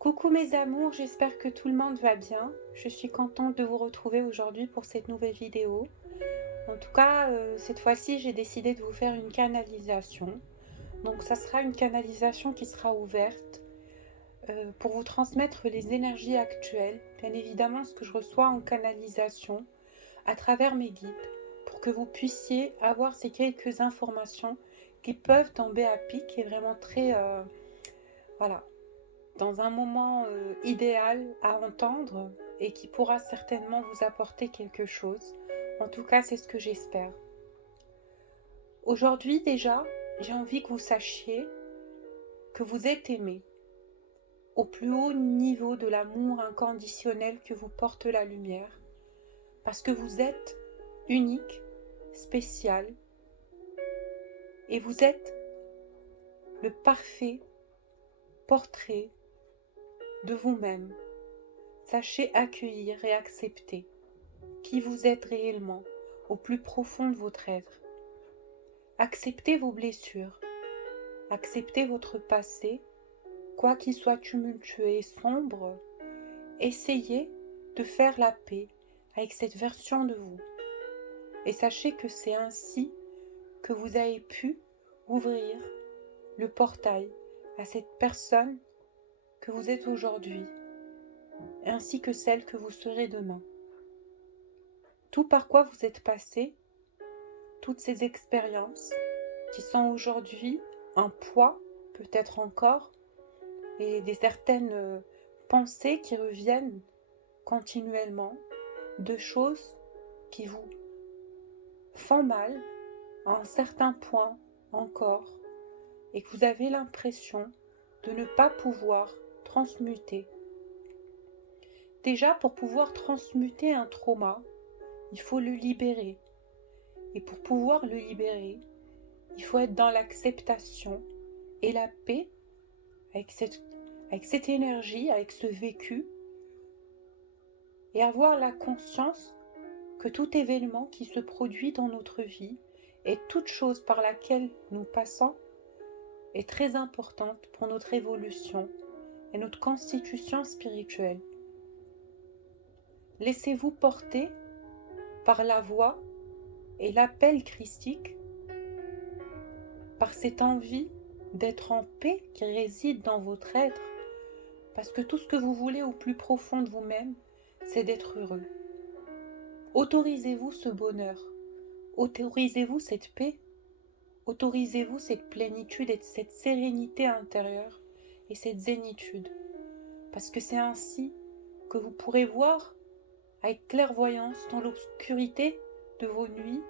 Coucou mes amours, j'espère que tout le monde va bien. Je suis contente de vous retrouver aujourd'hui pour cette nouvelle vidéo. En tout cas, cette fois-ci, j'ai décidé de vous faire une canalisation. Donc ça sera une canalisation qui sera ouverte pour vous transmettre les énergies actuelles, bien évidemment ce que je reçois en canalisation à travers mes guides, pour que vous puissiez avoir ces quelques informations qui peuvent tomber à pic et vraiment très... voilà, dans un moment idéal à entendre et qui pourra certainement vous apporter quelque chose. En tout cas, c'est ce que j'espère. Aujourd'hui déjà, j'ai envie que vous sachiez que vous êtes aimé au plus haut niveau de l'amour inconditionnel que vous porte la lumière, parce que vous êtes unique, spécial, et vous êtes le parfait portrait de vous-même. Sachez accueillir et accepter qui vous êtes réellement au plus profond de votre être. Acceptez vos blessures, acceptez votre passé, quoi qu'il soit tumultueux et sombre. Essayez de faire la paix avec cette version de vous. Et sachez que c'est ainsi que vous avez pu ouvrir le portail à cette personne que vous êtes aujourd'hui, ainsi que celle que vous serez demain. Tout par quoi vous êtes passé, toutes ces expériences qui sont aujourd'hui un poids, peut-être encore, et des certaines pensées qui reviennent continuellement, de choses qui vous font mal à un certain point encore, et que vous avez l'impression de ne pas pouvoir transmuter. Déjà, pour pouvoir transmuter un trauma, il faut le libérer. Et pour pouvoir le libérer, il faut être dans l'acceptation et la paix avec cette énergie, avec ce vécu, et avoir la conscience que tout événement qui se produit dans notre vie et toute chose par laquelle nous passons est très importante pour notre évolution et notre constitution spirituelle. Laissez-vous porter par la voix et l'appel christique, par cette envie d'être en paix qui réside dans votre être, parce que tout ce que vous voulez au plus profond de vous-même, c'est d'être heureux. Autorisez-vous ce bonheur, autorisez-vous cette paix, autorisez-vous cette plénitude et cette sérénité intérieure et cette zénitude, parce que c'est ainsi que vous pourrez voir avec clairvoyance dans l'obscurité de vos nuits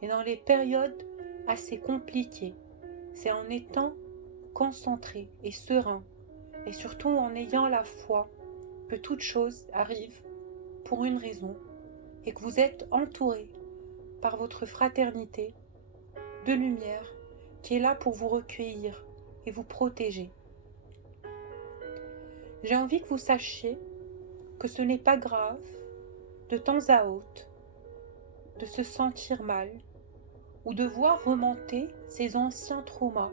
et dans les périodes assez compliquées. C'est en étant concentré et serein, et surtout en ayant la foi que toute chose arrive pour une raison, et que vous êtes entouré par votre fraternité de lumière qui est là pour vous recueillir et vous protéger. J'ai envie que vous sachiez que ce n'est pas grave de temps à autre de se sentir mal ou de voir remonter ces anciens traumas,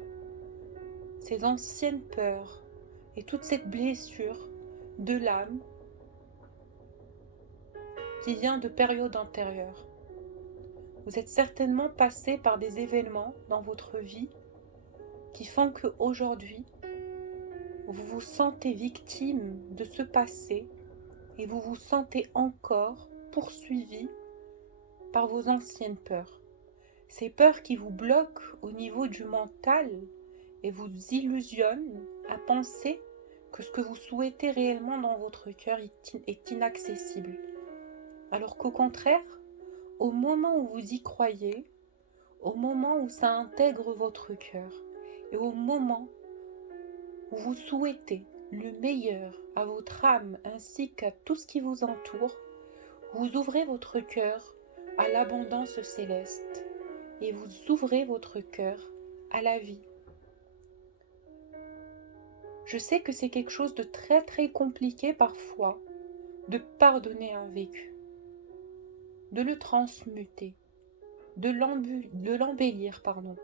ces anciennes peurs et toute cette blessure de l'âme qui vient de périodes antérieures. Vous êtes certainement passé par des événements dans votre vie qui font qu'aujourd'hui, vous vous sentez victime de ce passé et vous vous sentez encore poursuivi par vos anciennes peurs. Ces peurs qui vous bloquent au niveau du mental et vous illusionnent à penser que ce que vous souhaitez réellement dans votre cœur est inaccessible. Alors qu'au contraire, au moment où vous y croyez, au moment où ça intègre votre cœur et au moment où vous souhaitez le meilleur à votre âme ainsi qu'à tout ce qui vous entoure, vous ouvrez votre cœur à l'abondance céleste et vous ouvrez votre cœur à la vie. Je sais que c'est quelque chose de très très compliqué parfois de pardonner un vécu, de le transmuter, de l'embellir, pardon.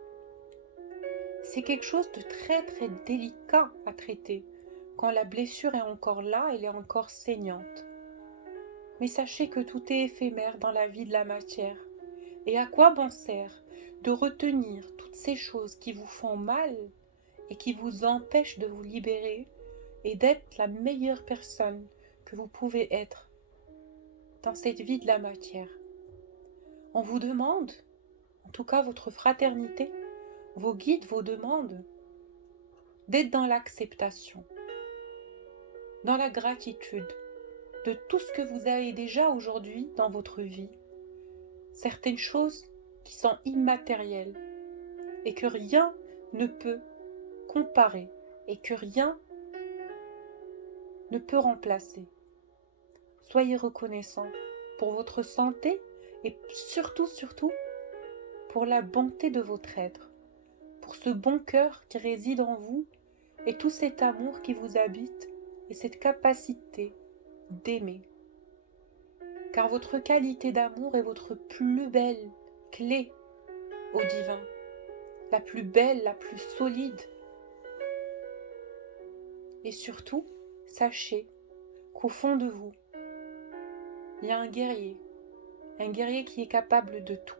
C'est quelque chose de très très délicat à traiter Quand la blessure est encore là, elle est encore saignante. Mais sachez que tout est éphémère dans la vie de la matière. Et à quoi bon sert de retenir toutes ces choses qui vous font mal et qui vous empêchent de vous libérer et d'être la meilleure personne que vous pouvez être dans cette vie de la matière? On vous demande, en tout cas votre fraternité, vos guides vous demandent d'être dans l'acceptation, dans la gratitude de tout ce que vous avez déjà aujourd'hui dans votre vie. Certaines choses qui sont immatérielles et que rien ne peut comparer et que rien ne peut remplacer. Soyez reconnaissants pour votre santé et surtout pour la bonté de votre être, pour ce bon cœur qui réside en vous et tout cet amour qui vous habite et cette capacité d'aimer. Car votre qualité d'amour est votre plus belle clé au divin, la plus belle, la plus solide. Et surtout, sachez qu'au fond de vous, il y a un guerrier qui est capable de tout.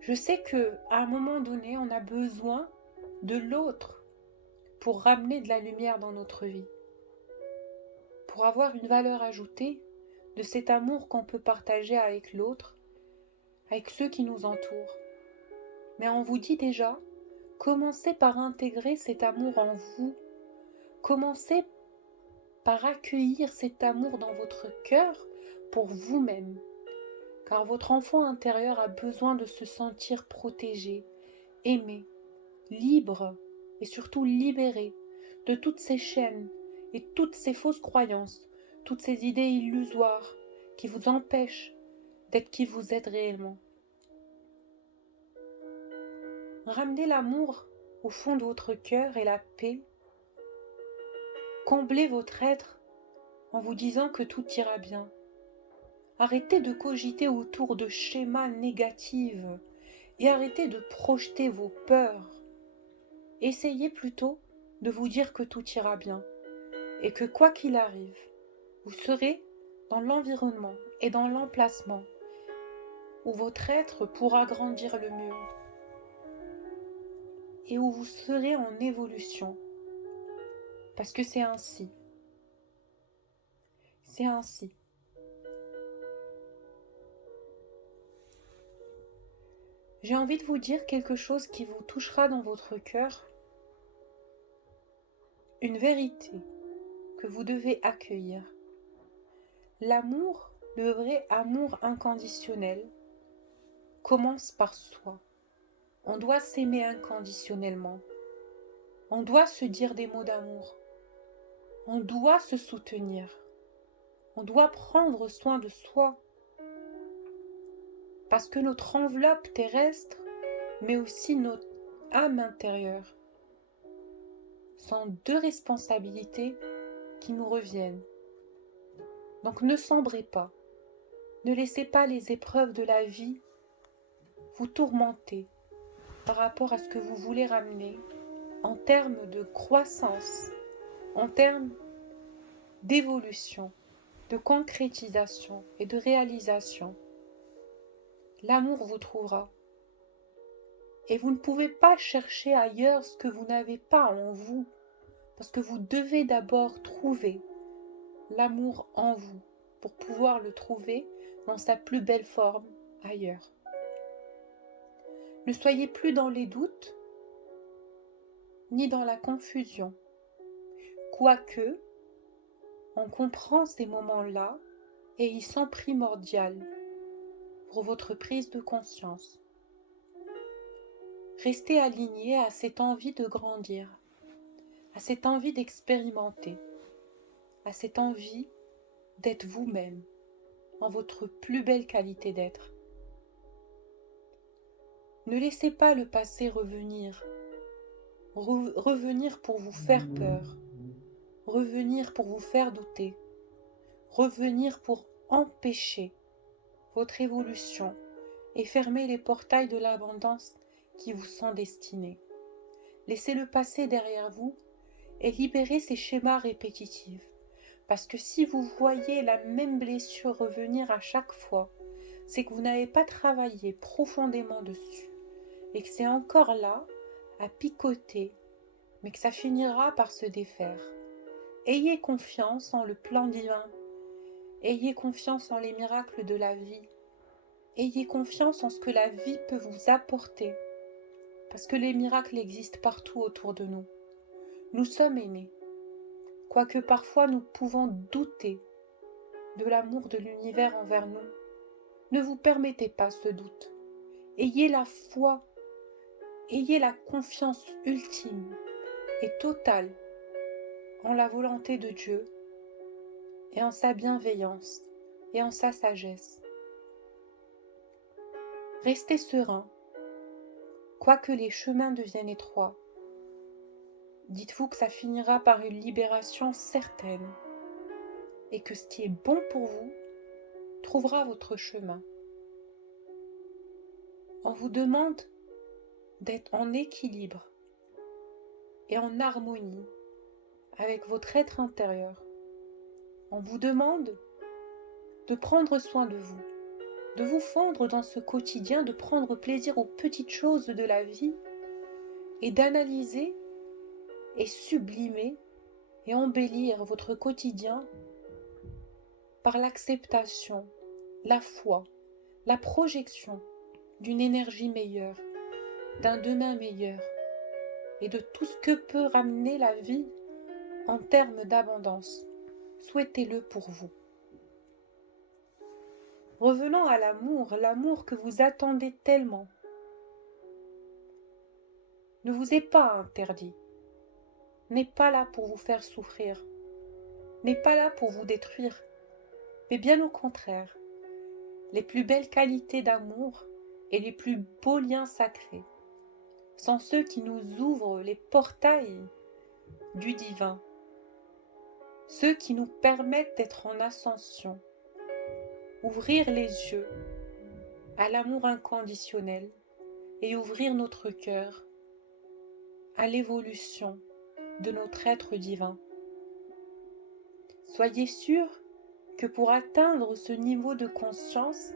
Je sais qu'à un moment donné, on a besoin de l'autre pour ramener de la lumière dans notre vie, pour avoir une valeur ajoutée de cet amour qu'on peut partager avec l'autre, avec ceux qui nous entourent. Mais on vous dit déjà, commencez par intégrer cet amour en vous. Commencez par accueillir cet amour dans votre cœur pour vous-même. Car votre enfant intérieur a besoin de se sentir protégé, aimé, libre et surtout libéré de toutes ces chaînes et toutes ces fausses croyances, toutes ces idées illusoires qui vous empêchent d'être qui vous êtes réellement. Ramenez l'amour au fond de votre cœur et la paix. Comblez votre être en vous disant que tout ira bien. Arrêtez de cogiter autour de schémas négatifs et arrêtez de projeter vos peurs. Essayez plutôt de vous dire que tout ira bien et que quoi qu'il arrive, vous serez dans l'environnement et dans l'emplacement où votre être pourra grandir le mieux et où vous serez en évolution. Parce que c'est ainsi. C'est ainsi. J'ai envie de vous dire quelque chose qui vous touchera dans votre cœur, une vérité que vous devez accueillir. L'amour, le vrai amour inconditionnel, commence par soi. On doit s'aimer inconditionnellement. On doit se dire des mots d'amour. On doit se soutenir. On doit prendre soin de soi. Parce que notre enveloppe terrestre, mais aussi notre âme intérieure, sont deux responsabilités qui nous reviennent. Donc ne sombrez pas. Ne laissez pas les épreuves de la vie vous tourmenter par rapport à ce que vous voulez ramener en termes de croissance, en termes d'évolution, de concrétisation et de réalisation. L'amour vous trouvera. Et vous ne pouvez pas chercher ailleurs ce que vous n'avez pas en vous, parce que vous devez d'abord trouver l'amour en vous pour pouvoir le trouver dans sa plus belle forme ailleurs. Ne soyez plus dans les doutes, ni dans la confusion. Quoique, on comprend ces moments-là et ils sont primordiaux pour votre prise de conscience. Restez aligné à cette envie de grandir, à cette envie d'expérimenter, à cette envie d'être vous-même, en votre plus belle qualité d'être. Ne laissez pas le passé revenir pour vous faire peur, revenir pour vous faire douter, revenir pour empêcher votre évolution et fermer les portails de l'abondance qui vous sont destinés. Laissez le passé derrière vous et libérer ces schémas répétitifs. Parce que si vous voyez la même blessure revenir à chaque fois, c'est que vous n'avez pas travaillé profondément dessus et que c'est encore là, à picoter, mais que ça finira par se défaire. Ayez confiance en le plan divin. Ayez confiance en les miracles de la vie. Ayez confiance en ce que la vie peut vous apporter. Parce que les miracles existent partout autour de nous. Nous sommes aimés. Quoique parfois nous pouvons douter de l'amour de l'univers envers nous, ne vous permettez pas ce doute. Ayez la foi, ayez la confiance ultime et totale en la volonté de Dieu et en sa bienveillance et en sa sagesse. Restez serein, quoique les chemins deviennent étroits. Dites-vous que ça finira par une libération certaine et que ce qui est bon pour vous trouvera votre chemin. On vous demande d'être en équilibre et en harmonie avec votre être intérieur. On vous demande de prendre soin de vous fondre dans ce quotidien, de prendre plaisir aux petites choses de la vie et d'analyser et sublimer et embellir votre quotidien par l'acceptation, la foi, la projection d'une énergie meilleure, d'un demain meilleur et de tout ce que peut ramener la vie en termes d'abondance. Souhaitez-le pour vous. Revenons à l'amour que vous attendez tellement. Ne vous est pas interdit, n'est pas là pour vous faire souffrir, n'est pas là pour vous détruire, mais bien au contraire, les plus belles qualités d'amour et les plus beaux liens sacrés sont ceux qui nous ouvrent les portails du divin, ceux qui nous permettent d'être en ascension, ouvrir les yeux à l'amour inconditionnel et ouvrir notre cœur à l'évolution de notre être divin. Soyez sûrs que pour atteindre ce niveau de conscience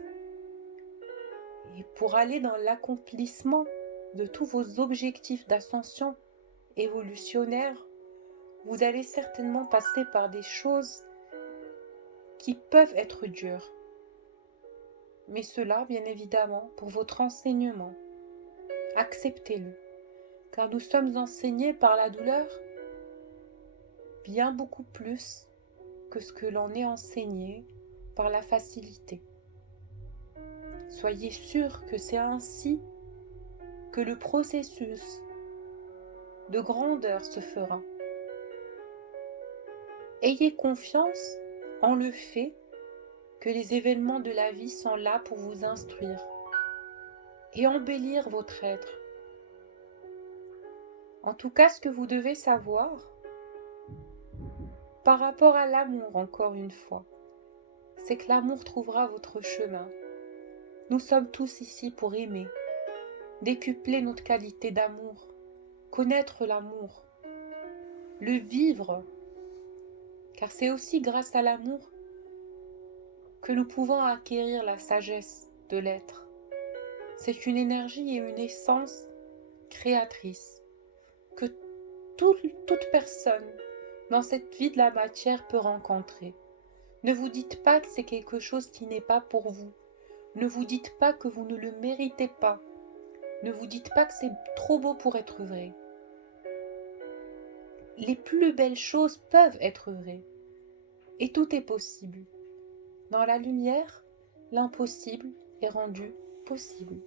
et pour aller dans l'accomplissement de tous vos objectifs d'ascension évolutionnaire, vous allez certainement passer par des choses qui peuvent être dures. Mais cela, bien évidemment, pour votre enseignement. Acceptez-le, car nous sommes enseignés par la douleur bien beaucoup plus que ce que l'on est enseigné par la facilité. Soyez sûrs que c'est ainsi que le processus de grandeur se fera. Ayez confiance en le fait que les événements de la vie sont là pour vous instruire et embellir votre être. En tout cas, ce que vous devez savoir par rapport à l'amour, encore une fois, c'est que l'amour trouvera votre chemin. Nous sommes tous ici pour aimer, décupler notre qualité d'amour, connaître l'amour, le vivre, car c'est aussi grâce à l'amour que nous pouvons acquérir la sagesse de l'être. C'est une énergie et une essence créatrice que toute personne dans cette vie de la matière peut rencontrer. Ne vous dites pas que c'est quelque chose qui n'est pas pour vous. Ne vous dites pas que vous ne le méritez pas. Ne vous dites pas que c'est trop beau pour être vrai. Les plus belles choses peuvent être vraies. Et tout est possible. Dans la lumière, l'impossible est rendu possible.